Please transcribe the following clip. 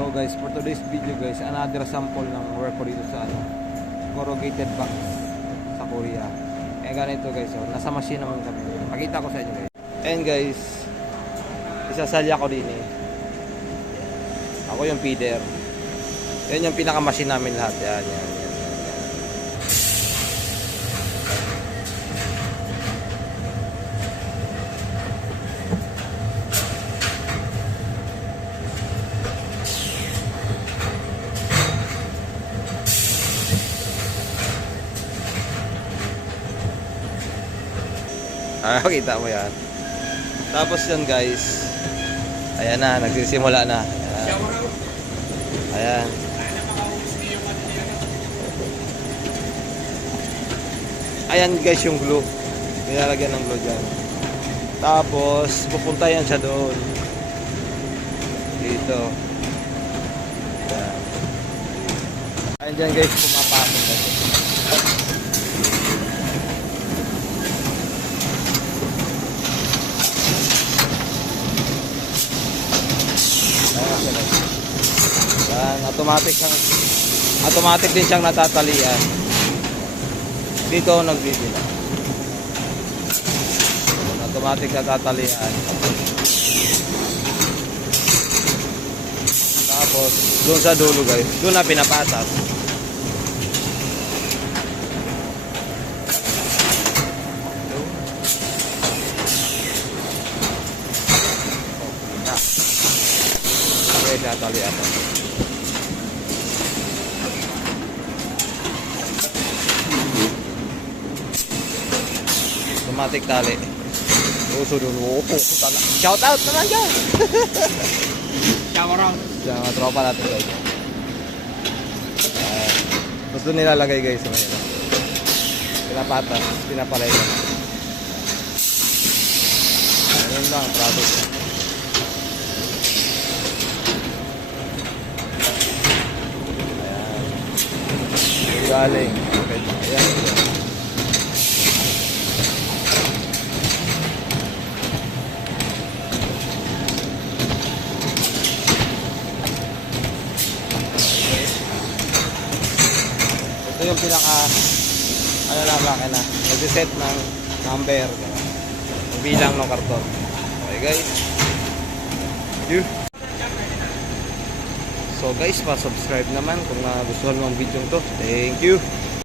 So guys, for today's video guys, another sample ng work ko dito sa ano, corrugated box sa Korea. Eh ganito guys, oh, nasa machine naman kami. Pakita ko sa inyo guys. And guys, isasalya ko din eh. Ako yung feeder. Yan yung pinaka-machine namin lahat. Yan, yan, Ah, kita mo yan. Tapos yan guys. Ayan na, nagsisimula na. Ayan. Ayan. Guys yung glue. Nilalagyan ng glue dyan. Tapos, pupunta yan siya doon. Dito. Ayan. Ayan dyan guys, pumapasok. Ayan, sila. Yan, automatic siyang automatic din siyang natatalian. Dito ako nagbibila. Automatic natatalian. Tapos, doon sa dulo guys, doon na pinapatas. Na. Okay, siya Automatic tali. Uso. Oh, na. Shout out naman dyan. Shower out. Sa mga tropa natin guys. Uh, gusto nilalagay guys. Pinapatas, pinapalay lang. Ayun lang, product. Ayan. Yung Galing. Okay. Ayan. Ito yung pinaka ano na makina. Nag-set ng number. Yung bilang ng karton. Okay guys. You. So guys, pa-subscribe naman kung nagustuhan mo ang video to. Thank you.